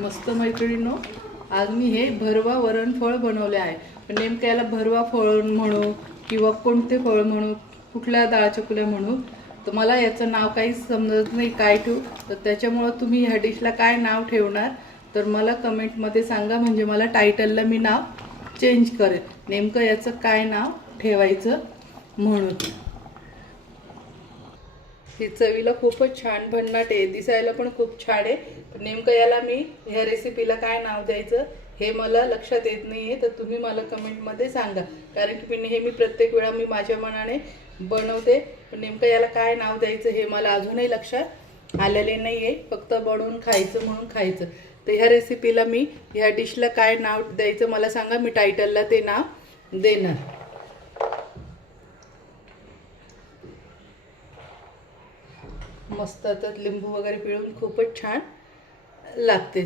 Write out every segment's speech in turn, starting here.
मस्त मैत्रिणींनो, आज मी हे भरवा वरणफळ बनवले आहे. पण नेमकं याला भरवा फळ म्हणू किंवा कोणते फळ म्हणू, कुठल्या डाळ चकुल्या म्हणू, तर मला याचं नाव काहीच समजत नाही काय ठेवू. तर त्याच्यामुळं तुम्ही ह्या डिशला काय नाव ठेवणार तर मला कमेंटमध्ये सांगा, म्हणजे मला टायटलला मी नाव चेंज करेन नेमकं याचं काय नाव ठेवायचं म्हणून. ही चवीला खूपच छान भन्नाट आहे, दिसायला पण खूप छान आहे. पण नेमकं याला मी ह्या रेसिपीला काय नाव द्यायचं हे मला लक्षात येत नाही आहे. तर तुम्ही मला कमेंटमध्ये सांगा, कारण की मी नेहमी प्रत्येक वेळा मी माझ्या मनाने बनवते. पण नेमकं याला काय नाव द्यायचं हे मला अजूनही लक्षात आलेले नाही आहे. फक्त बनवून खायचं म्हणून खायचं. तर ह्या रेसिपीला मी ह्या डिशला काय नाव द्यायचं मला सांगा, मी टायटलला ते नाव देणार. मस्त त्यात लिंबू वगैरे पिळून खूपच छान लागते.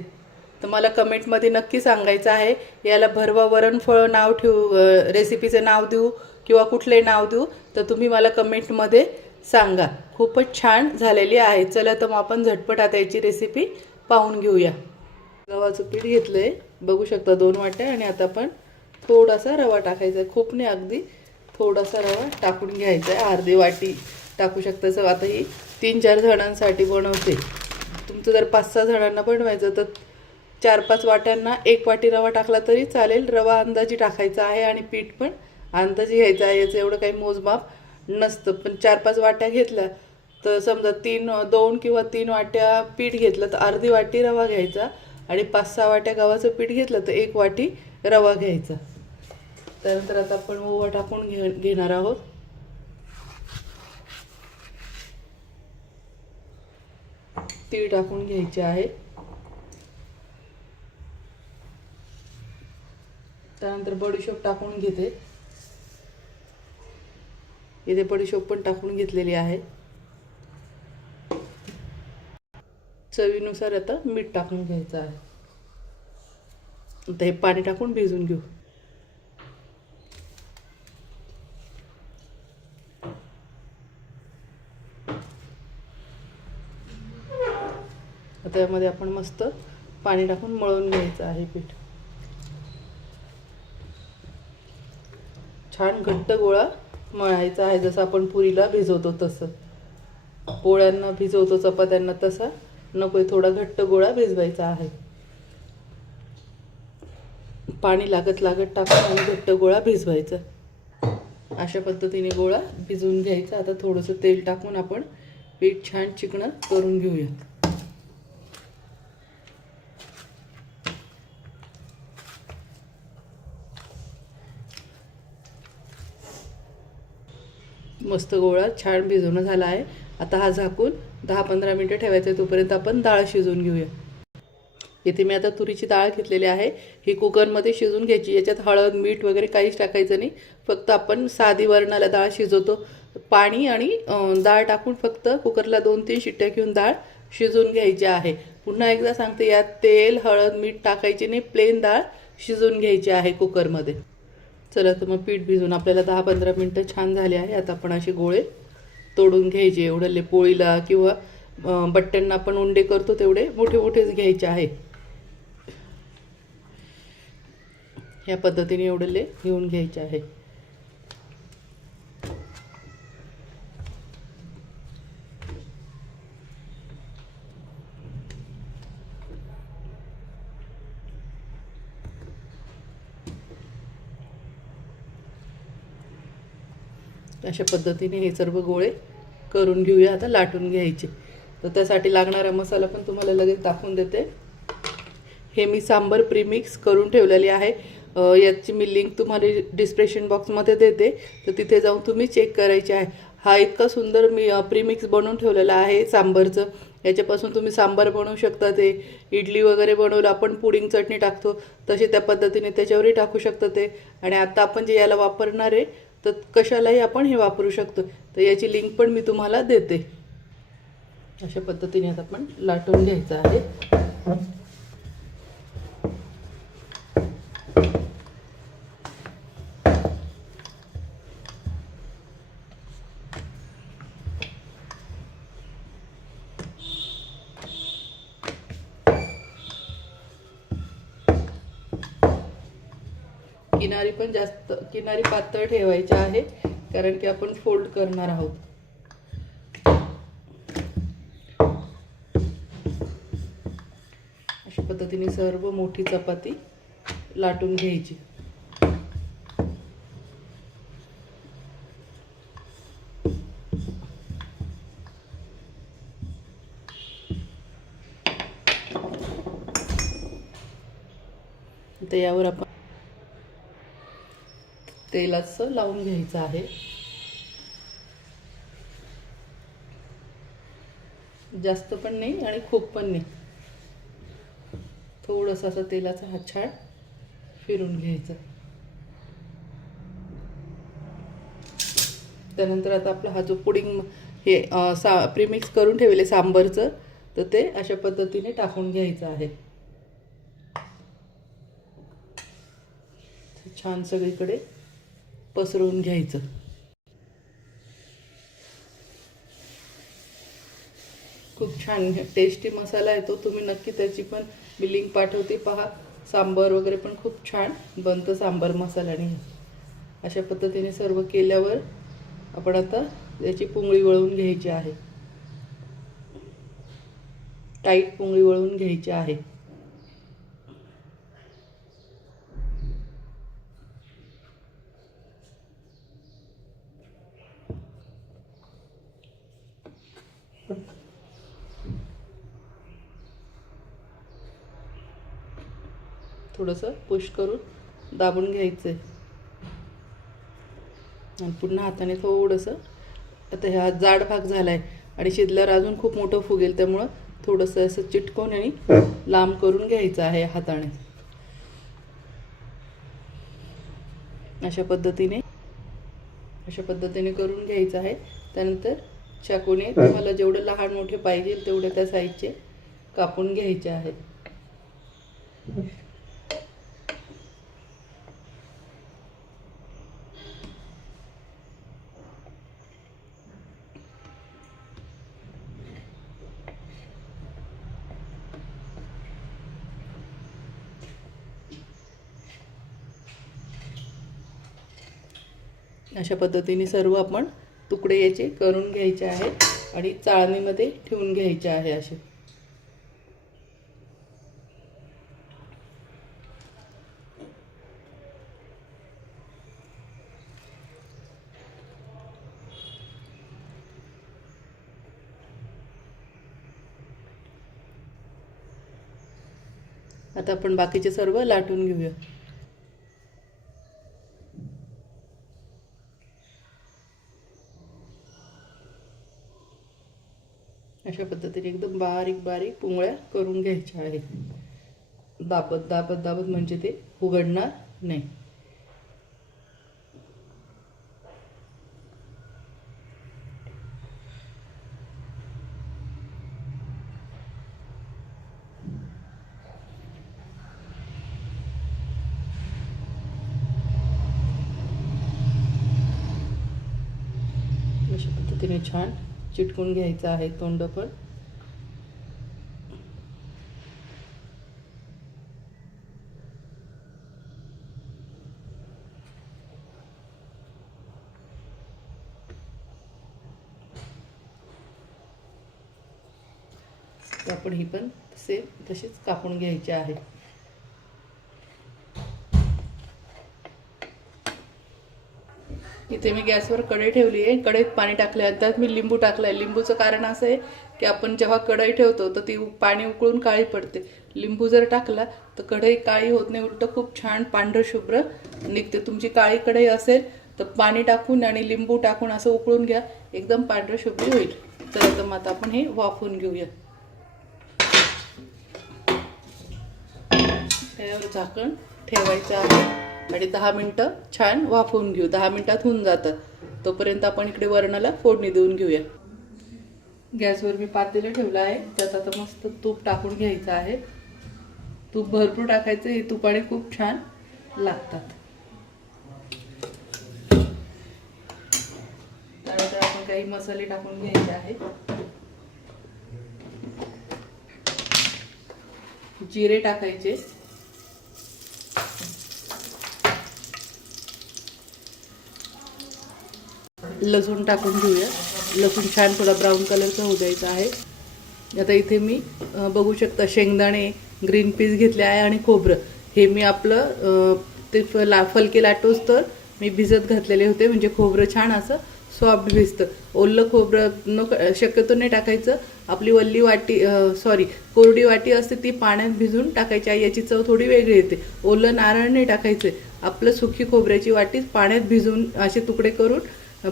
तर मला कमेंटमध्ये नक्की सांगायचं आहे, याला भरवा वरणफळ नाव ठेवू, रेसिपीचं नाव देऊ किंवा कुठले नाव देऊ, तर तुम्ही मला कमेंटमध्ये सांगा. खूपच छान झालेली आहे. चला तर मग आपण झटपट आता याची रेसिपी पाहून घेऊया. गव्हाचं पीठ घेतलं आहे, बघू शकता 2 वाट्या. आणि आता आपण थोडासा रवा टाकायचा आहे, खूप नाही, अगदी थोडासा रवा टाकून घ्यायचा आहे. अर्धी वाटी टाकू शकता. असं आता ही 3-4 जणांसाठी बनवते. तुमचं जर 5-6 जणांना बनवायचं तर 4-5 वाट्यांना 1 वाटी रवा टाकला तरी चालेल. रवा अंदाजी टाकायचा आहे आणि पीठ पण अंदाजी घ्यायचं आहे. याचं एवढं काही मोजमाप नसतं. पण 4-5 वाट्या घेतल्या तर समजा 2 किंवा 3 वाट्या पीठ घेतलं तर अर्धी वाटी रवा घ्यायचा. आणि 5-6 वाट्या गव्हाचं पीठ घेतलं तर 1 वाटी रवा घ्यायचा. त्यानंतर आता आपण ओवा टाकून घेणार आहोत. तीळ टाकून घ्यायचे आहे. त्यानंतर बडीशोप टाकून घेते. इथे बडीशोप पण टाकून घेतलेली आहे. चवीनुसार आता मीठ टाकून घ्यायचं आहे. आता हे पाणी टाकून भिजून घेऊ. आता यामध्ये आपण मस्त पाणी टाकून मळून घ्यायचं आहे पीठ. छान घट्ट गोळा मळायचा आहे, जसं आपण पुरीला भिजवतो तसं, पोळ्यांना भिजवतो चपात्यांना तसा नको, थोडा घट्ट गोळा भिजवायचा आहे. पाणी लागत लागत टाकून आणि घट्ट गोळा भिजवायचा. अशा पद्धतीने गोळा भिजवून घ्यायचा. आता थोडंसं तेल टाकून आपण पीठ छान चिकणं करून घेऊया. मस्त गोळा छान भिजवणं झाला आहे. आता हा झाकून 10-15 मिनिटं ठेवायचं आहे. तोपर्यंत आपण डाळ शिजवून घेऊया. इथे मी आता तुरीची डाळ घेतलेली आहे. ही कुकरमध्ये शिजवून घ्यायची. याच्यात हळद मीठ वगैरे काहीच टाकायचं नाही. फक्त आपण साधी वरणाला डाळ शिजवतो पाणी आणि डाळ टाकून फक्त कुकरला 2-3 शिट्ट्या घेऊन डाळ शिजवून घ्यायची आहे. पुन्हा एकदा सांगते, यात तेल हळद मीठ टाकायचे नाही, प्लेन डाळ शिजवून घ्यायची आहे कुकरमध्ये. चला तर मग पीठ भिजून आपल्याला 10-15 मिनिटं छान झाले आहे. आता आपण असे गोळे तोडून घ्यायचे. एवढे पोळीला किंवा बट्ट्यांना आपण उंडे करतो तेवढे मोठे मोठेच घ्यायचे आहे. ह्या पद्धतीने एवढे घेऊन घ्यायचे आहे. अशा पद्धतीने हे सर्व गोळे करून घेऊया. आता लाटून घ्यायचे. तर त्यासाठी लागणारा मसाला पण तुम्हाला लगेच दाखवून देते. हे मी सांबर प्रीमिक्स करून ठेवलेली आहे. याची मी लिंक तुम्हाला डिस्क्रिप्शन बॉक्समध्ये देते, तर तिथे जाऊन तुम्ही चेक करायचे आहे. हा इतका सुंदर मी प्रीमिक्स बनवून ठेवलेला आहे सांबरचं. याच्यापासून तुम्ही सांबार बनवू शकता. ते इडली वगैरे बनवलं आपण पुडिंग चटणी टाकतो तसे त्या पद्धतीने त्याच्यावरही टाकू शकता ते. आणि आता आपण जे याला वापरणार आहे तर कशालाही आपण हे वापरू शकतो. तर याची लिंक पण मी तुम्हाला देते. अशा पद्धतीने आता आपण लाटून घ्यायचं आहे. किनारी पण जास्त, किनारी पातळ ठेवायच्या आहे कारण की आपण फोल्ड करणार आहोत. अशा पद्धतीने सर्व मोठी चपाती लाटून घ्यायची. तर यावर आपण तेलाचं लावून घ्यायचं आहे. जास्त पण नाही आणि खूप पण नाही, थोडंसं असं तेलाचा हातछाड फिरून घ्यायचं. त्यानंतर आता आपला हा जो पुडिंग हे प्रीमिक्स करून ठेवले सांबरचं, तर ते अशा पद्धतीने टाकून घ्यायचं आहे. छान सगळीकडे पसरवून घ्यायचं. खूप छान टेस्टी मसाला आहे तो. तुम्ही नक्की त्याची पण मी लिंक पाठवते, पहा. सांबर वगैरे पण खूप छान बनतं सांबर मसाल्याने. अशा पद्धतीने सर्व केल्यावर आपण आता याची पुंगळी वळवून घ्यायची आहे. टाईट पुंगळी वळवून घ्यायची आहे. थोडंसं पुश करून दाबून घ्यायचं आहे आणि पुन्हा हाताने थोडंसं. आता हा जाड भाग झाला आहे आणि शिजल्यावर अजून खूप मोठं फुगेल, त्यामुळं थोडंसं असं चिटकवून आणि लांब करून घ्यायचं आहे हाताने. अशा पद्धतीने करून घ्यायचं आहे. त्यानंतर चाकूने तुम्हाला जेवढं लहान मोठे पाहिजे तेवढे त्या साईजचे कापून घ्यायचे आहेत. अशा पद्धतीने सर्व आपण तुकडे याचे करून घ्यायचे आहेत आणि चाळणीमध्ये ठेवून घ्यायचे आहे असे. आता आपण बाकीचे सर्व लाटून घेऊया. अशा पद्धतीने एकदम बारीक बारीक पुंगळ्या करून घ्यायच्या आहेत. दाबत दाबत दाबत, म्हणजे ते उघडणार नाही. अशा पद्धतीने छान चिटकून घ्यायचं आहे तोंड पण. आपण ही पण सेम तशीच कापून घ्यायची आहे. इथे मी गॅसवर कढई ठेवली आहे. कढईत पाणी टाकले आहे. त्यात मी लिंबू टाकलं आहे. लिंबूचं कारण असं आहे की आपण जेव्हा कढई ठेवतो तर ती पाणी उकळून काळी पडते. लिंबू जर टाकला तर कढई काळी होत नाही, उलट खूप छान पांढरं शुभ्र निघते. तुमची काळी कढई असेल तर पाणी टाकून आणि लिंबू टाकून असं उकळून घ्या, एकदम पांढरं शुभ्र होईल. तर मग आता आपण हे वाफवून घेऊया. त्यावर झाकण ठेवायचं आहे आणि 10 मिनटं छान वाफवून घेऊ. 10 मिनटात होऊन जातात. तोपर्यंत आपण इकडे वरणाला फोडणी देऊन घेऊया. गॅसवर मी पातेलं ठेवलं आहे. त्यात आता मस्त तूप टाकून घ्यायचं आहे. तूप भरपूर टाकायचं, हे तुपाने खूप छान लागतात. त्यानंतर आपण काही मसाले टाकून घ्यायचे आहेत. जिरे टाकायचे, लसूण टाकून घेऊया. लसूण छान थोडा ब्राऊन कलरचा होऊ द्यायचा आहे. आता इथे मी बघू शकता शेंगदाणे, ग्रीन पीस घेतले आहे आणि खोबरं हे मी आपलं ते फलके लाटोस तर मी भिजत घातलेले होते, म्हणजे खोबरं छान असं सॉफ्ट भिजतं. ओलं खोबरं शक्यतो नाही टाकायचं. आपली वल्ली वाटी कोरडी वाटी असते ती पाण्यात भिजून टाकायची आहे, याची चव थोडी वेगळी येते. ओलं नारळ नाही टाकायचं. आपलं सुकी खोबऱ्याची वाटी पाण्यात भिजून असे तुकडे करून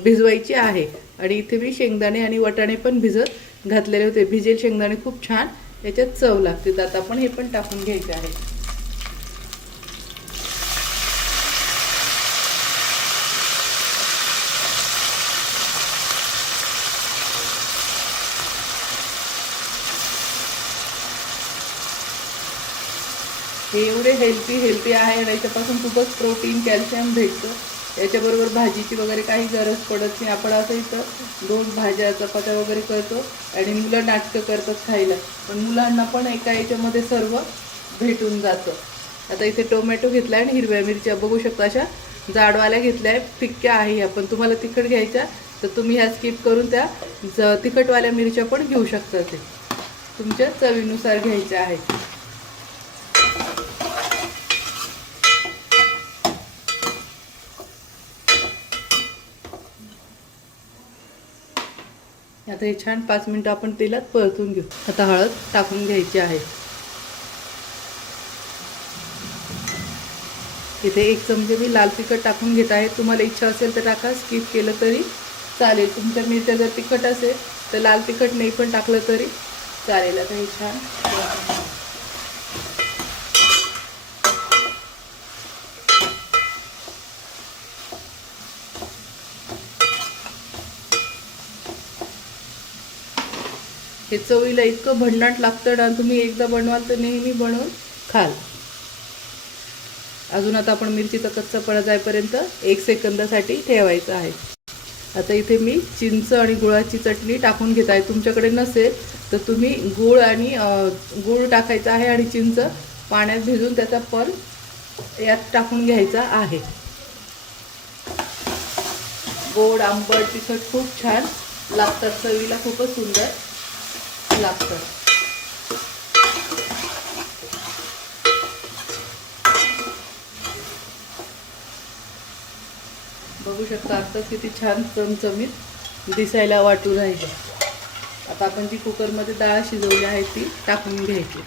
भिजवायची आहे. आणि इथे मी शेंगदाणे आणि वाटाणे पण भिजत घातलेले होते. भिजेल शेंगदाणे खूप छान याच्यात चव लागते. आता आपण हे पण टाकून घ्यायचे आहे. हे एवढे हेल्दी आहे आणि याच्यापासून खूपच प्रोटीन, कॅल्शियम भेटतं. याच्याबरोबर भाजीची वगैरे काही गरज पडत नाही. आपण असं इथं 2 भाज्या चपात्या वगैरे करतो आणि मुलं नाटकं करतात खायला, पण मुलांना पण एका याच्यामध्ये सर्व भेटून जातं. आता इथे टोमॅटो घेतला आहे आणि हिरव्या मिरच्या बघू शकता अशा जाडवाल्या घेतल्या आहे. फिक्क्या आहे ह्या, पण तुम्हाला तिखट घ्यायच्या तर तुम्ही ह्या स्किप करून त्या तिखटवाल्या मिरच्या पण घेऊ शकता. ते तुमच्या चवीनुसार घ्यायच्या आहेत. आता हे छान 5 मिनिटं आपण तेलात परतून घेऊ. आता हळद टाकून घ्यायची आहे. इथे 1 चमचे मी लाल तिखट टाकून घेत आहे. तुम्हाला इच्छा असेल तर टाका, स्किप केलं तरी चालेल. तुमच्या मिरच्या जर तिखट असेल तर लाल तिखट नाही पण टाकलं तरी चालेल. आता हे छान हे चवीला इतकं भन्नाट लागतं ना, तुम्ही एकदा बनवाल तर नेहमी बनवून खाल. अजून आता आपण मिरचीचा कच्चापणा जाईपर्यंत 1 सेकंदासाठी ठेवायचं आहे. आता इथे मी चिंच आणि गुळाची चटणी टाकून घेत आहे. तुमच्याकडे नसेल तर तुम्ही गूळ टाकायचा आहे आणि चिंच पाण्यात भिजून त्याचा पल यात टाकून घ्यायचा आहे. गोड, आंबट, तिखट खूप छान लागतात. चवीला खूपच सुंदर लागतं. बघू शकता आत्ताच किती छान चमचमीत दिसायला वाटू राहिलं. आता आपण जी कुकरमध्ये डाळ शिजवली आहे ती टाकून घ्यायची.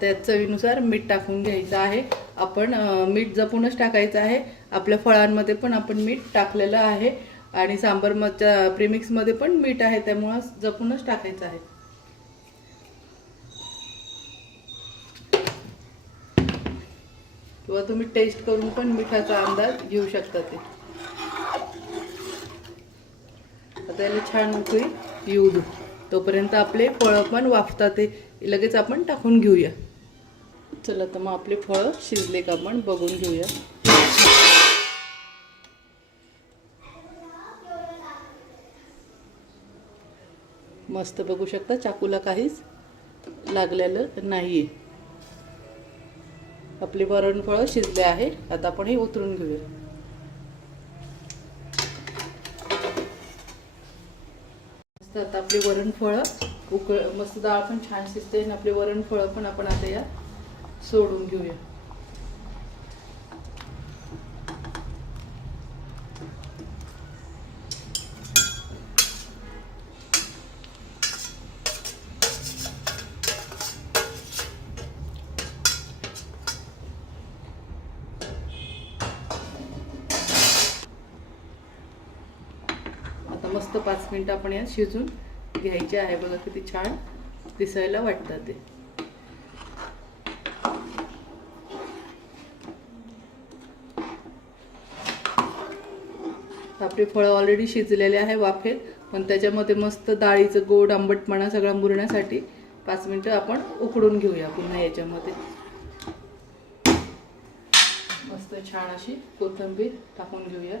त्यात चवीनुसार मीठ टाकून घ्यायचं आहे. आपण मीठ जपूनच टाकायचं आहे. आपल्या फळांमध्ये पण आपण मीठ टाकलेलं आहे आणि सांबारच्या प्रीमिक्समध्ये पण मीठ आहे, त्यामुळं जपूनच टाकायचं आहे. किंवा तुम्ही टेस्ट करून पण मिठाचा अंदाज घेऊ शकता. ते आता याला छान उकळी येऊ दे. तोपर्यंत आपले फळं पण वाफतात, ते लगेच आपण टाकून घेऊया. चला तर मग आपले फळं शिजले का आपण बघून घेऊया. मस्त बघू शकता, चाकूला काहीच लागलेलं नाहीये. आपले वरण फळं शिजले आहे. आता आपण हे उतरून घेऊया. मस्त आता आपले वरण फळं मस्त डाळ पण छान शिजते आणि आपले वरण फळं पण आपण आता या सोडून घेऊया. आता मस्त 5 मिनिटं आपण यात शिजून घ्यायचे आहे. बघा किती छान दिसायला वाटतं ते. आपले फळं ऑलरेडी शिजलेले आहे वाफेत, पण त्याच्यामध्ये मस्त डाळीचं गोड आंबटपणा सगळा मुरण्यासाठी 5 मिनिटं आपण उकडून घेऊया पुन्हा याच्यामध्ये. मस्त छान अशी कोथिंबीर टाकून घेऊया.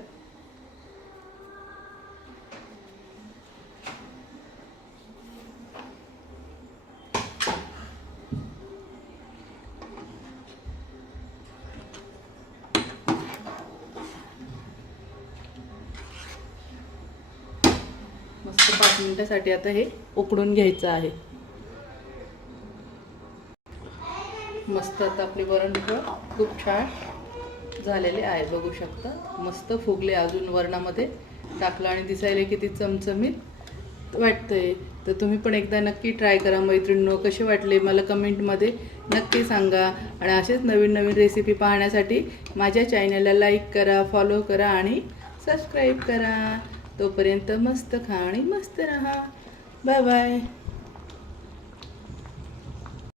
5 मिनिटासाठी आता हे उकडून घ्यायचं आहे. मस्त आता आपले वरणफळ खूप छान झालेले आहे, बघू शकता. मस्त फुगले, अजून वरणामध्ये टाकलं आणि दिसायला किती चमचमीत वाटतंय. तर तुम्ही पण एकदा नक्की ट्राय करा मैत्रिणींनो. कसे वाटले मला कमेंटमध्ये नक्की सांगा. आणि असेच नवीन नवीन रेसिपी पाहण्यासाठी माझ्या चॅनलला लाईक करा, फॉलो करा आणि सबस्क्राईब करा. तोपर्यंत मस्त खा आणि मस्त राहा. Bye bye.